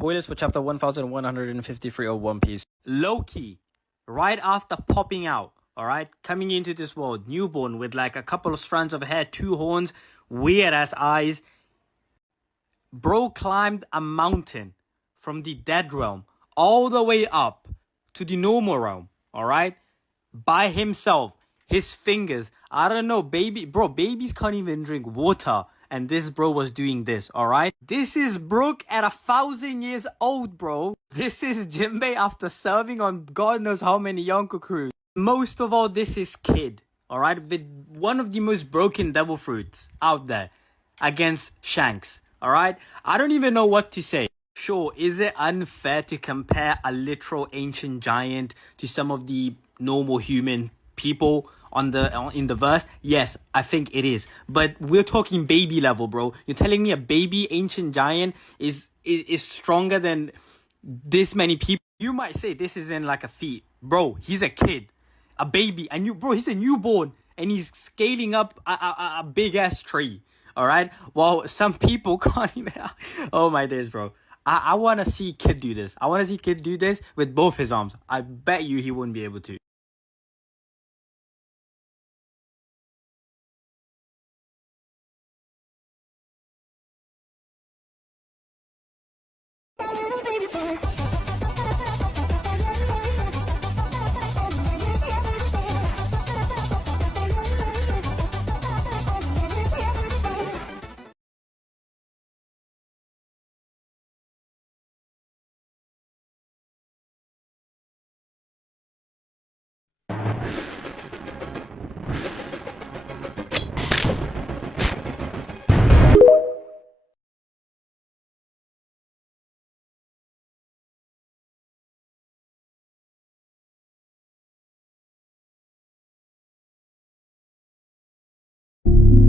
Spoilers for chapter 1153 of One Piece. Loki, right after popping out, alright, coming into this world, newborn with like a couple of strands of hair, 2 horns, weird ass eyes. Bro climbed a mountain from the dead realm all the way up to the normal realm, alright, by himself. His fingers, I don't know, babies can't even drink water. And this bro was doing this, alright? This is Brook at 1,000 years old, bro. This is Jinbei after serving on God knows how many Yonko crews. Most of all, this is Kid, alright? With one of the most broken devil fruits out there against Shanks, alright? I don't even know what to say. Sure, is it unfair to compare a literal ancient giant to some of the normal human people in the verse? Yes, I think it is. But we're talking baby level, bro. You're telling me a baby ancient giant is stronger than this many people? You might say this isn't like a feat. Bro, he's a kid. A baby. He's a newborn. And he's scaling up a big ass tree. Alright? While some people can't even... Oh my days, bro. I want to see Kid do this. I want to see Kid do this with both his arms. I bet you he wouldn't be able to.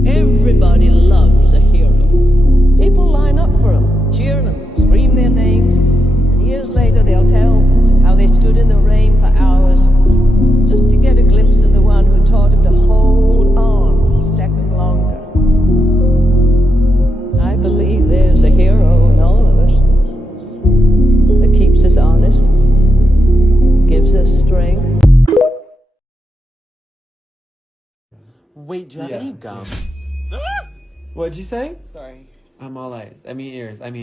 Everybody loves a hero. People line up for them, cheer them, scream their names, and years later they'll tell how they stood in the rain for hours just to get a glimpse of the one who taught him to hold on a second longer. I believe there's a hero in all of us that keeps us honest, gives us strength. Wait, do you have any gum? What'd you say? Sorry. I'm all eyes. I mean ears. I mean.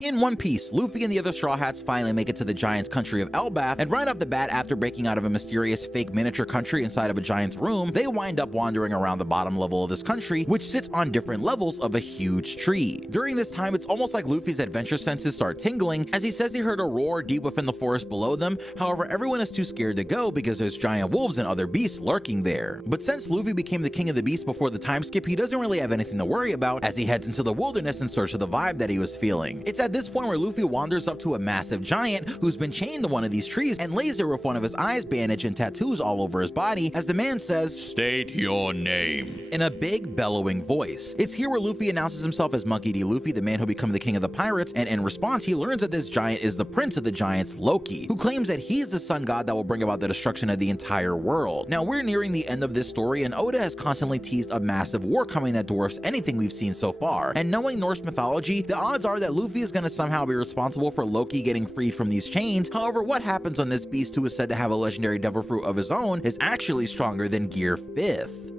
In One Piece, Luffy and the other Straw Hats finally make it to the giant's country of Elbaf, and right off the bat, after breaking out of a mysterious fake miniature country inside of a giant's room, they wind up wandering around the bottom level of this country, which sits on different levels of a huge tree. During this time, it's almost like Luffy's adventure senses start tingling, as he says he heard a roar deep within the forest below them. However, everyone is too scared to go because there's giant wolves and other beasts lurking there. But since Luffy became the king of the beasts before the time skip, he doesn't really have anything to worry about as he heads into the wilderness in search of the vibe that he was feeling. It's at this point where Luffy wanders up to a massive giant who's been chained to one of these trees and lays there with one of his eyes bandaged and tattoos all over his body as the man says, "State your name," in a big bellowing voice. It's here where Luffy announces himself as Monkey D. Luffy, the man who'll become the king of the pirates, and in response he learns that this giant is the prince of the giants, Loki, who claims that he's the sun god that will bring about the destruction of the entire world. Now we're nearing the end of this story, and Oda has constantly teased a massive war coming that dwarfs anything we've seen so far, and knowing Norse mythology, the odds are that Luffy is going to somehow be responsible for Loki getting freed from these chains. However, what happens when this beast, who is said to have a legendary devil fruit of his own, is actually stronger than Gear 5th?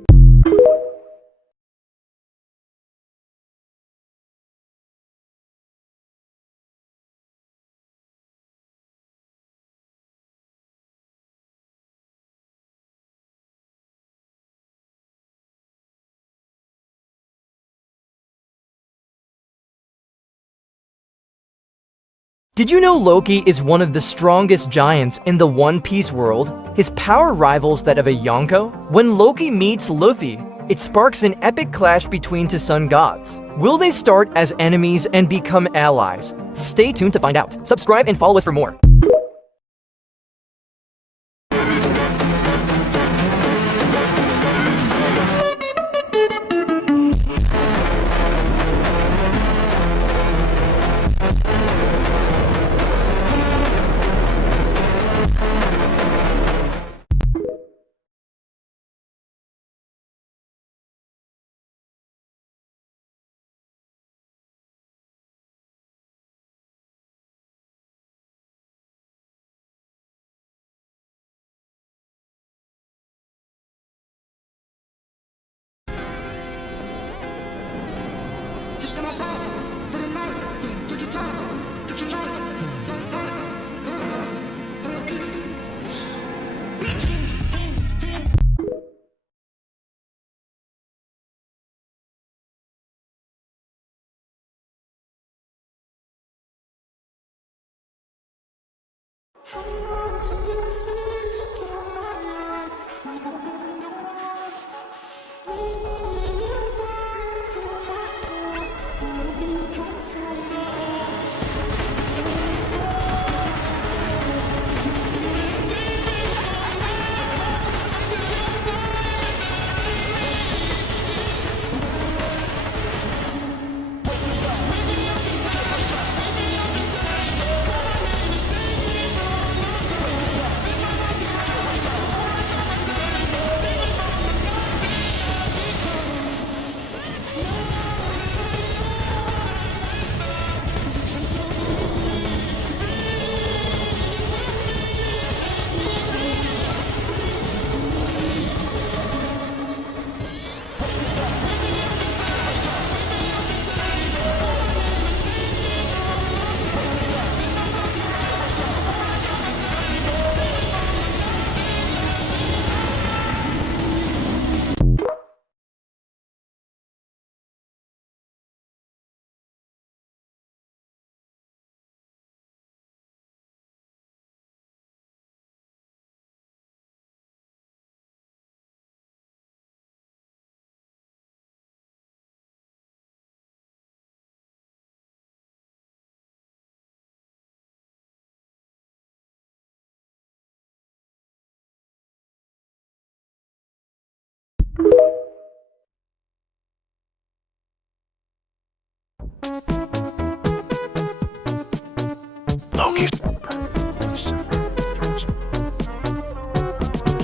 Did you know Loki is one of the strongest giants in the One Piece world? His power rivals that of a Yonko? When Loki meets Luffy, it sparks an epic clash between two sun gods. Will they start as enemies and become allies? Stay tuned to find out. Subscribe and follow us for more.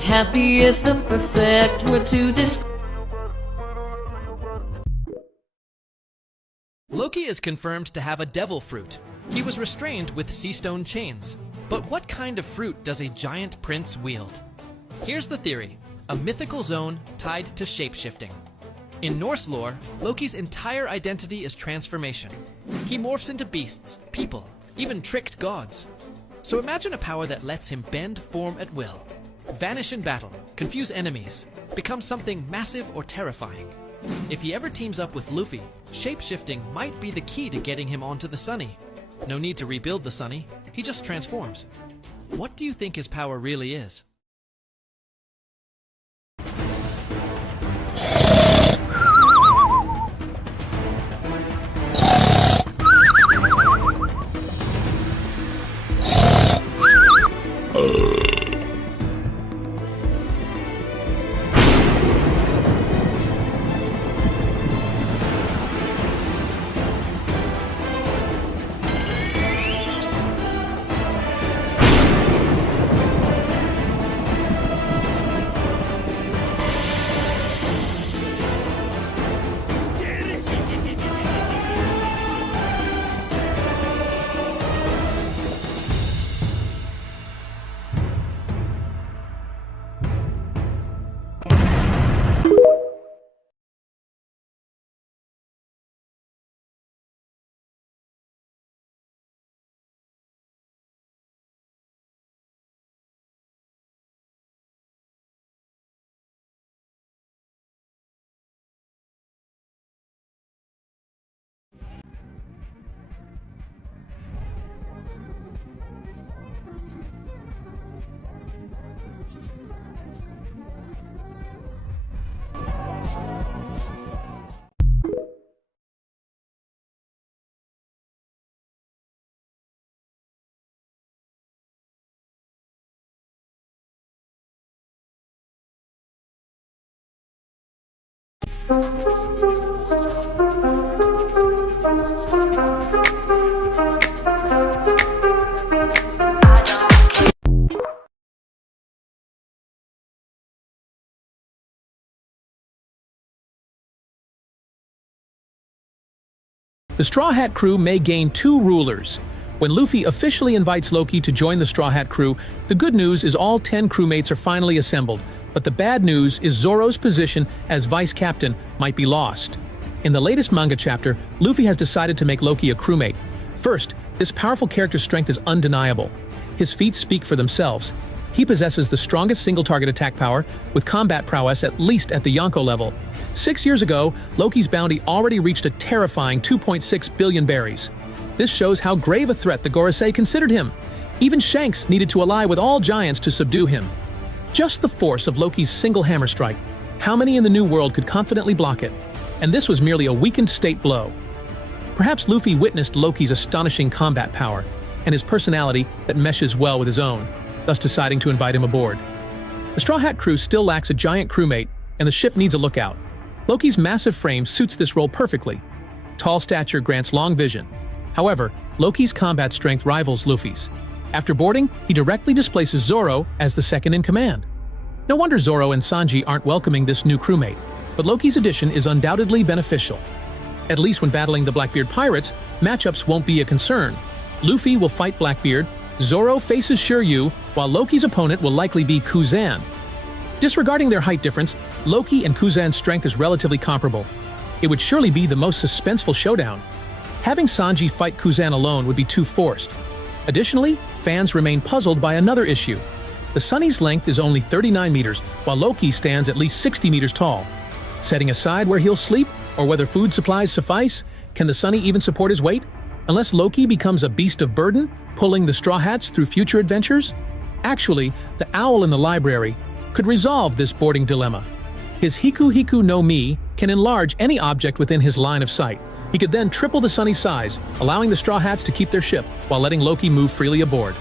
Happy is the perfect word to describe. Loki is confirmed to have a devil fruit. He was restrained with sea stone chains. But what kind of fruit does a giant prince wield? Here's the theory: a mythical zone tied to shapeshifting. In Norse lore, Loki's entire identity is transformation. He morphs into beasts, people, even tricked gods. So imagine a power that lets him bend form at will, vanish in battle, confuse enemies, become something massive or terrifying. If he ever teams up with Luffy, shapeshifting might be the key to getting him onto the Sunny. No need to rebuild the Sunny, he just transforms. What do you think his power really is? The Straw Hat crew may gain 2 rulers. When Luffy officially invites Loki to join the Straw Hat crew, the good news is all 10 crewmates are finally assembled, but the bad news is Zoro's position as vice captain might be lost. In the latest manga chapter, Luffy has decided to make Loki a crewmate. First, this powerful character's strength is undeniable. His feats speak for themselves. He possesses the strongest single-target attack power, with combat prowess at least at the Yonko level. 6 years ago, Loki's bounty already reached a terrifying 2.6 billion berries. This shows how grave a threat the Gorosei considered him. Even Shanks needed to ally with all giants to subdue him. Just the force of Loki's single hammer strike. How many in the New World could confidently block it? And this was merely a weakened state blow. Perhaps Luffy witnessed Loki's astonishing combat power and his personality that meshes well with his own, thus deciding to invite him aboard. The Straw Hat crew still lacks a giant crewmate, and the ship needs a lookout. Loki's massive frame suits this role perfectly. Tall stature grants long vision. However, Loki's combat strength rivals Luffy's. After boarding, he directly displaces Zoro as the second in command. No wonder Zoro and Sanji aren't welcoming this new crewmate, but Loki's addition is undoubtedly beneficial. At least when battling the Blackbeard pirates, matchups won't be a concern. Luffy will fight Blackbeard, Zoro faces Shiryu, while Loki's opponent will likely be Kuzan. Disregarding their height difference, Loki and Kuzan's strength is relatively comparable. It would surely be the most suspenseful showdown. Having Sanji fight Kuzan alone would be too forced. Additionally, fans remain puzzled by another issue. The Sunny's length is only 39 meters, while Loki stands at least 60 meters tall. Setting aside where he'll sleep, or whether food supplies suffice, can the Sunny even support his weight? Unless Loki becomes a beast of burden, pulling the Straw Hats through future adventures? Actually, the owl in the library could resolve this boarding dilemma. His Hiku Hiku no Mi can enlarge any object within his line of sight. He could then triple the Sunny's size, allowing the Straw Hats to keep their ship while letting Loki move freely aboard.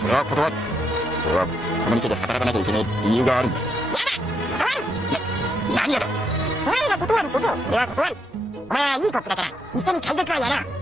それは断る。それはこの店で働かなきゃいけない理由があるんだ。やだ！何やだ！お前が断ることを俺は断る。お前はいいコップだから一緒に海賊はやらん。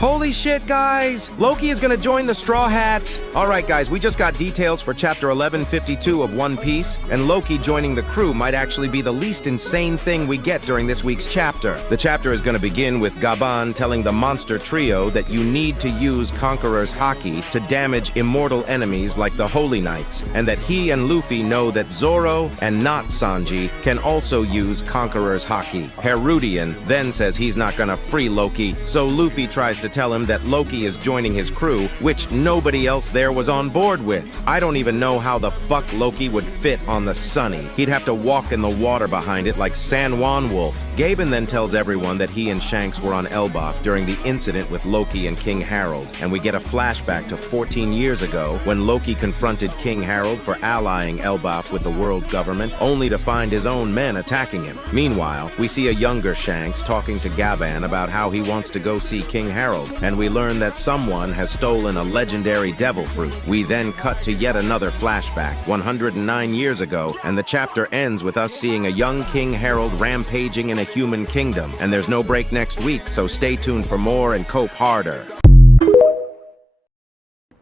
Holy shit, guys! Loki is gonna join the Straw Hats! Alright, guys, we just got details for chapter 1152 of One Piece, and Loki joining the crew might actually be the least insane thing we get during this week's chapter. The chapter is gonna begin with Gaban telling the monster trio that you need to use Conqueror's Haki to damage immortal enemies like the Holy Knights, and that he and Luffy know that Zoro, and not Sanji, can also use Conqueror's Haki. Hajrudin then says he's not gonna free Loki, so Luffy tries to tell him that Loki is joining his crew, which nobody else there was on board with. I don't even know how the fuck Loki would fit on the Sunny. He'd have to walk in the water behind it like San Juan Wolf. Gaben then tells everyone that he and Shanks were on Elbaf during the incident with Loki and King Harold, and we get a flashback to 14 years ago when Loki confronted King Harold for allying Elbaf with the world government, only to find his own men attacking him. Meanwhile, we see a younger Shanks talking to Gaban about how he wants to go see King Harold, and we learn that someone has stolen a legendary devil fruit. We then cut to yet another flashback, 109 years ago, and the chapter ends with us seeing a young King Harold rampaging in a human kingdom. And there's no break next week, so stay tuned for more and cope harder.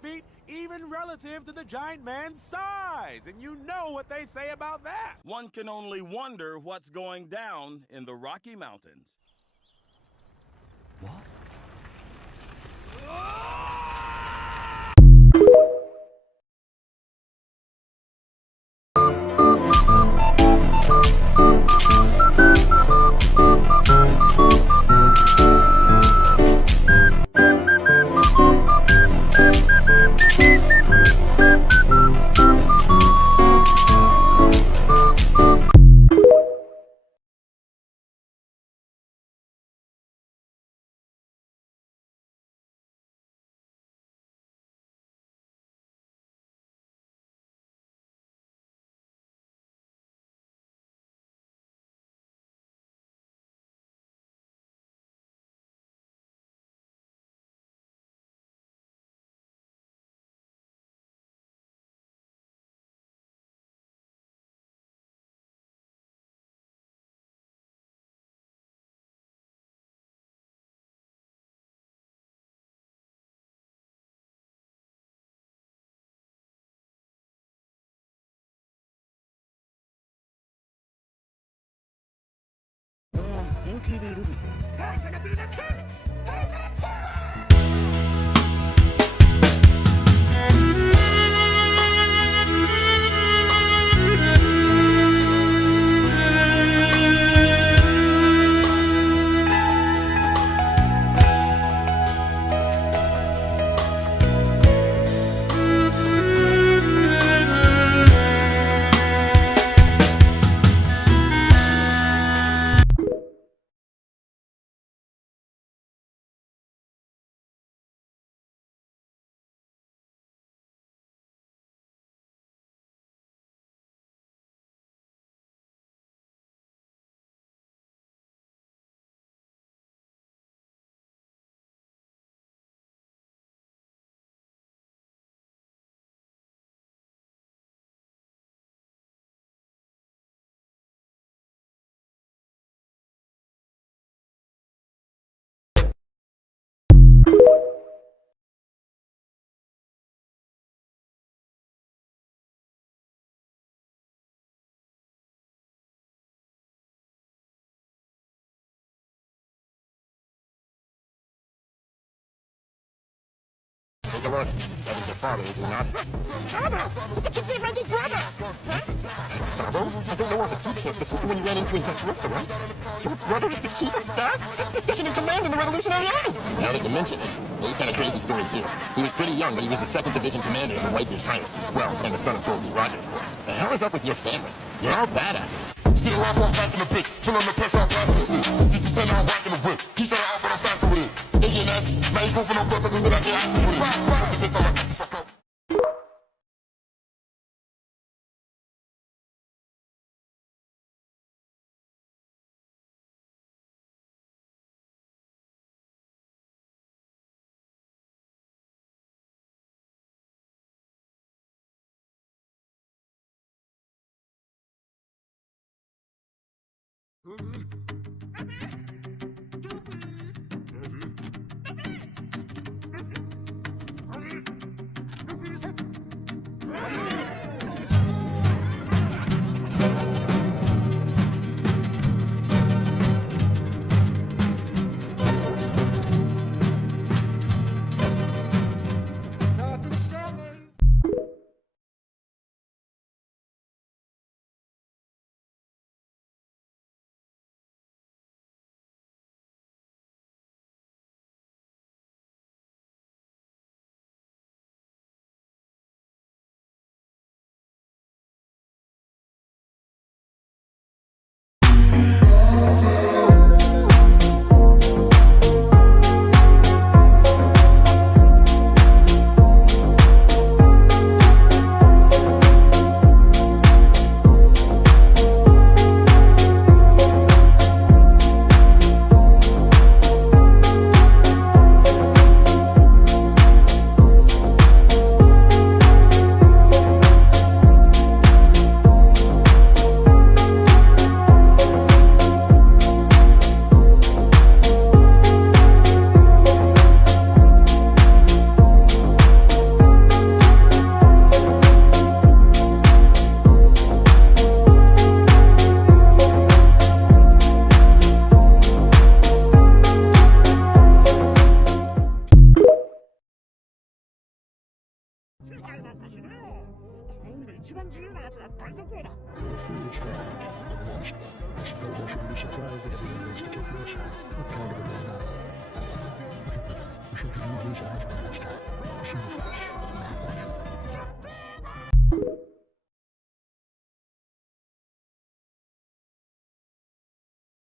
Feet even relative to the giant man's size, and you know what they say about that. One can only wonder what's going down in the Rocky Mountains. What? Take a look. That is your father, is he not? Father! It's a picture of my big brother! Huh? Father? I don't know all the details, but he's the one you ran into in Dressrosa, right? Your brother is the chief of staff? That's the second in command in the Revolutionary Army! Now that you mention it, he's had a crazy story too. He was pretty young, but he was the 2nd Division commander of the Whitebeard Pirates. Well, and the son of Goldie Roger, of course. The hell is up with your family? You're all badasses. See the last one back in the bitch, feeling the pressure, I'm blasting the shit. You can send out whacking the whip. He said out, but I'm faster with it. Iggy nasty, now he's moving on brothers that I can't act with it. This I'm like, fuck up.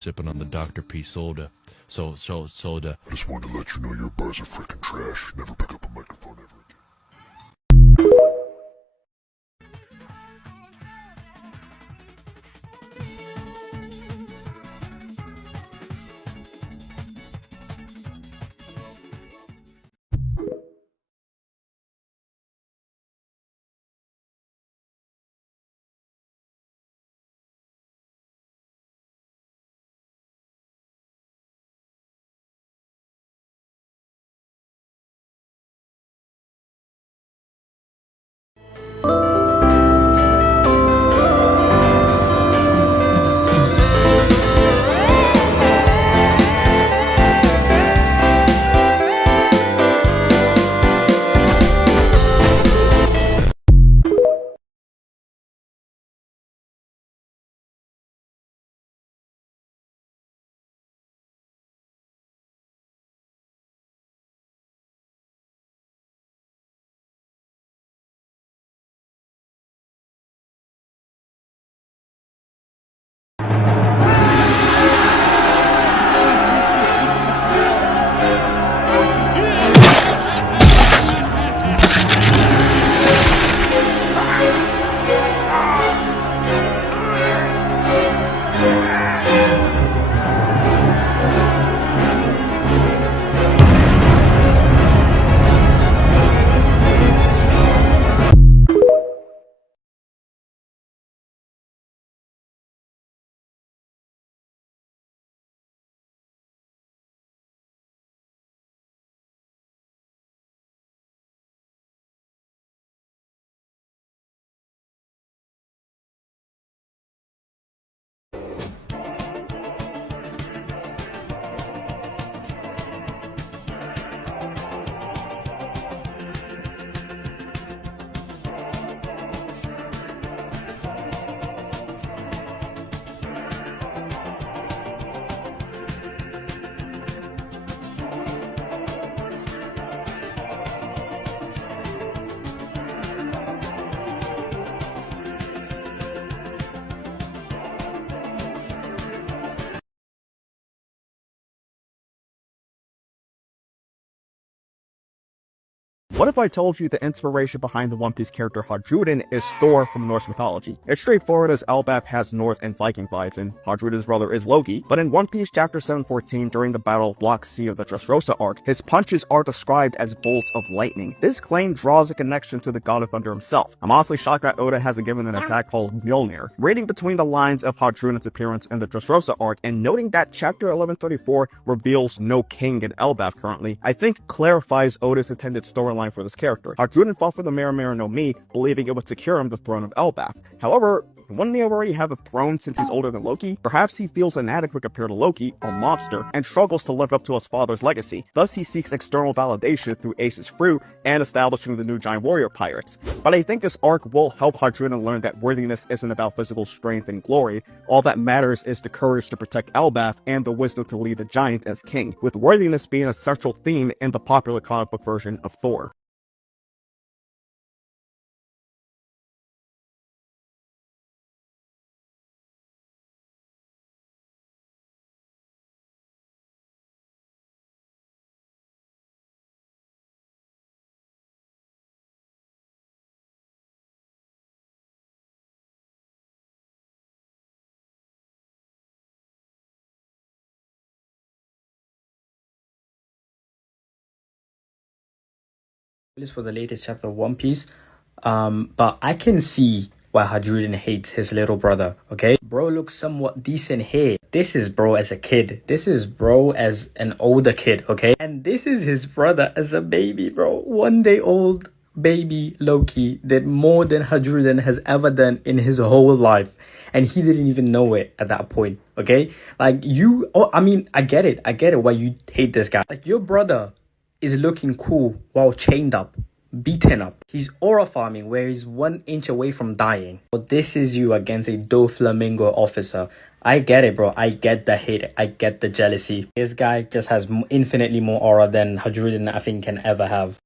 Sipping on the Dr. P soda. Soda. I just wanted to let you know your bars are freaking trash. Never pick up a microphone ever. What if I told you the inspiration behind the One Piece character Hajrudin is Thor from Norse mythology? It's straightforward as Elbaf has North and Viking vibes, and Hajrudin's brother is Loki, but in One Piece chapter 714 during the Battle of Block C of the Dressrosa arc, his punches are described as bolts of lightning. This claim draws a connection to the God of Thunder himself. I'm honestly shocked that Oda hasn't given an attack called Mjolnir. Reading between the lines of Hajrudin's appearance in the Dressrosa arc and noting that chapter 1134 reveals no king in Elbaf currently, I think clarifies Oda's intended storyline for this character. Hajrudin fought for the Marimar no Mi, believing it would secure him the throne of Elbaf. However, wouldn't he already have the throne since he's older than Loki? Perhaps he feels inadequate compared to Loki, a monster, and struggles to live up to his father's legacy. Thus, he seeks external validation through Ace's fruit and establishing the new giant warrior pirates. But I think this arc will help Hajrudin learn that worthiness isn't about physical strength and glory. All that matters is the courage to protect Elbaf and the wisdom to lead the giants as king, with worthiness being a central theme in the popular comic book version of Thor. For the latest chapter of One Piece, but I can see why Hajrudin hates his little brother, okay? Bro looks somewhat decent here. This is bro as a kid. This is bro as an older kid, okay? And this is his brother as a baby, bro. 1 day old baby Loki did more than Hajrudin has ever done in his whole life. And he didn't even know it at that point, okay? Like, I get it why you hate this guy. Like, your brother is looking cool while chained up, beaten up. He's aura farming where he's 1 inch away from dying. But this is you against a Doflamingo officer. I get it, bro. I get the hate. I get the jealousy. This guy just has infinitely more aura than Hajrudin I think can ever have.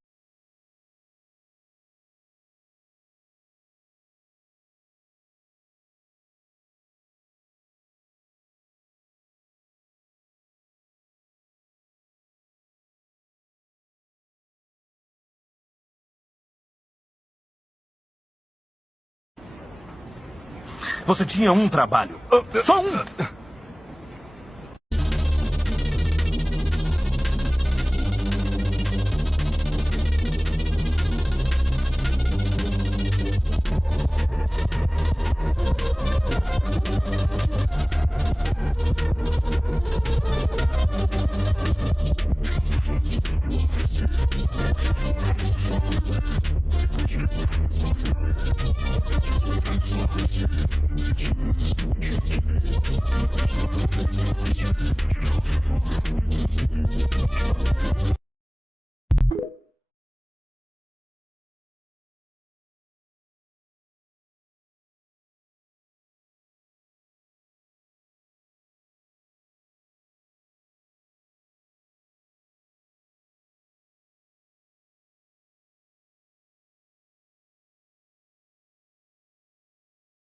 Você tinha um trabalho. Só um!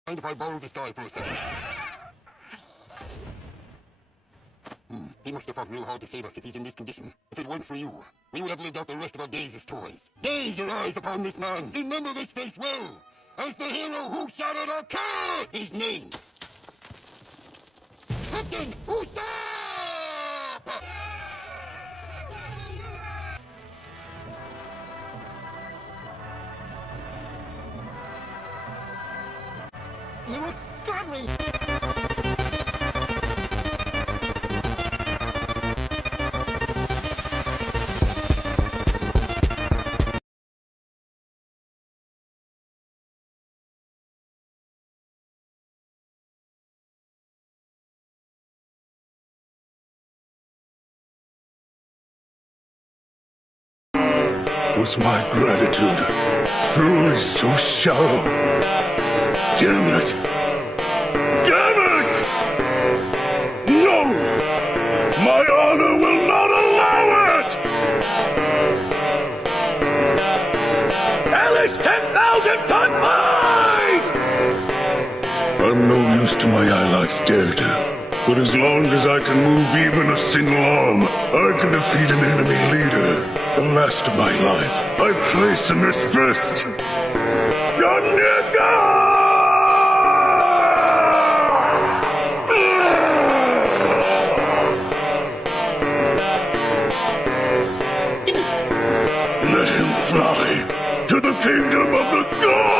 Mind if I borrow this guy for a second? He must have fought real hard to save us if he's in this condition. If it weren't for you, we would have lived out the rest of our days as toys. Gaze your eyes upon this man. Remember this face well, as the hero who shattered our cause. His name, Captain Usopp! You look godly! Was my gratitude truly so shallow? Damn it! Damn it! No! My honor will not allow it! Alice 10,000 ton mine! I'm no use to my allies, Dare. But as long as I can move even a single arm, I can defeat an enemy leader. the last of my life. I place in this fist your nigga! Let him fly to the kingdom of the gods!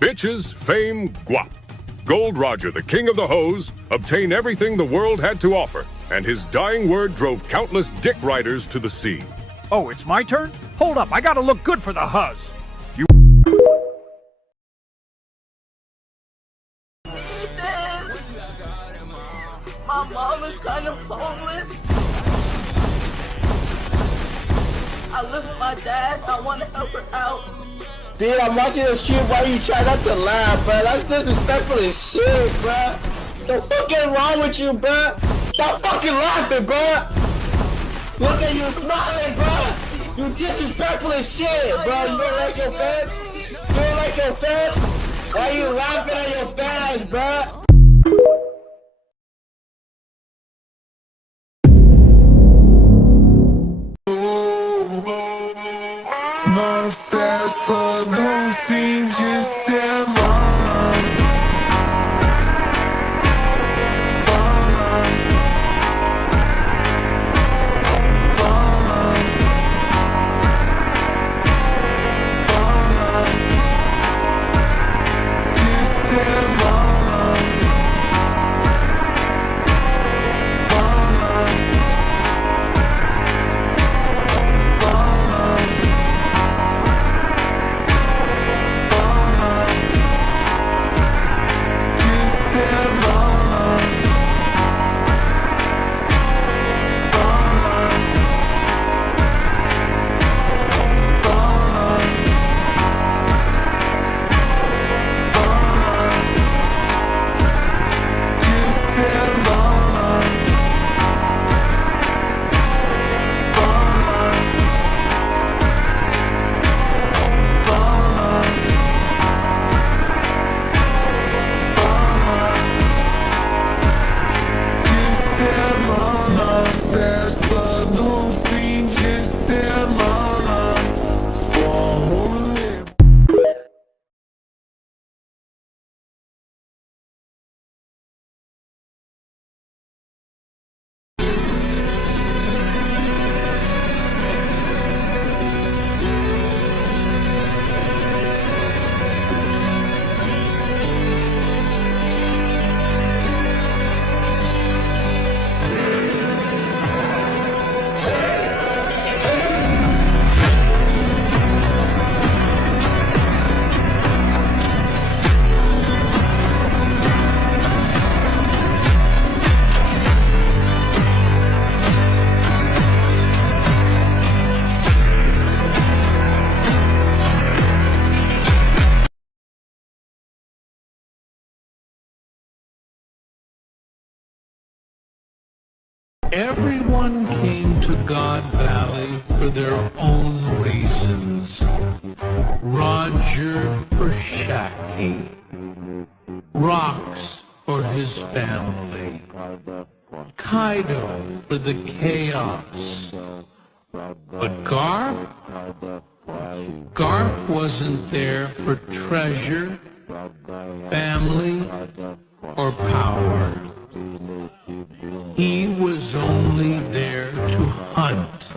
Bitches, fame, guap. Gold Roger, the king of the hose, obtained everything the world had to offer, and his dying word drove countless dick riders to the sea. Oh, it's my turn? Hold up, I gotta look good for the huzz. You... My mom is kind of homeless. I live with my dad. I want to help her out. Speed, I'm watching the stream while you try not to laugh, bro. That's disrespectful as shit, bro. The fuck is wrong with you, bro? Stop fucking laughing, bro. Look at you smiling, bro. You disrespectful as shit, bro. You don't like your fans? You don't like your fans? Why you laughing at your fans, bro? 「 What? 「 What? 「 What? 「 What?「Everyone came to God Valley for their own reasons. Roger for Shaki, Rox for his family, Kaido for the chaos. But Garp wasn't there for treasure, family, or power. He was only there to hunt.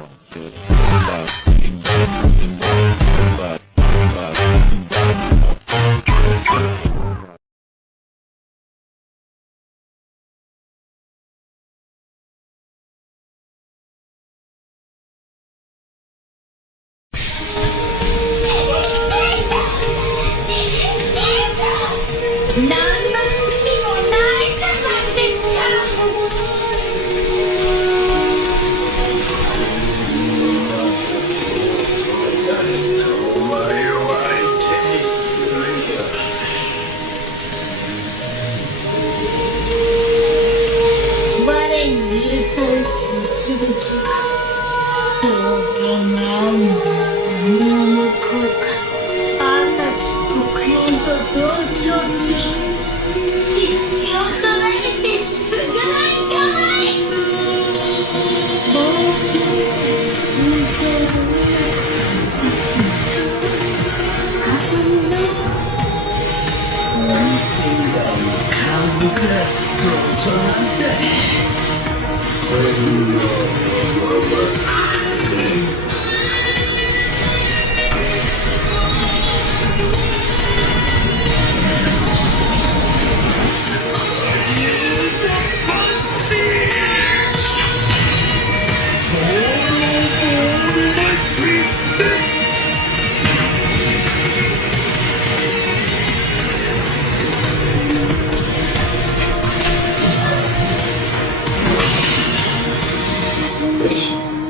You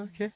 Okay.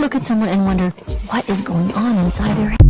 look at someone and wonder what is going on inside their head.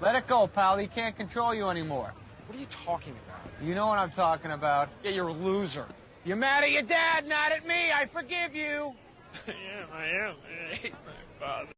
Let it go, pal. He can't control you anymore. What are you talking about? You know what I'm talking about. Yeah, you're a loser. You're mad at your dad, not at me. I forgive you. I am. I hate my father.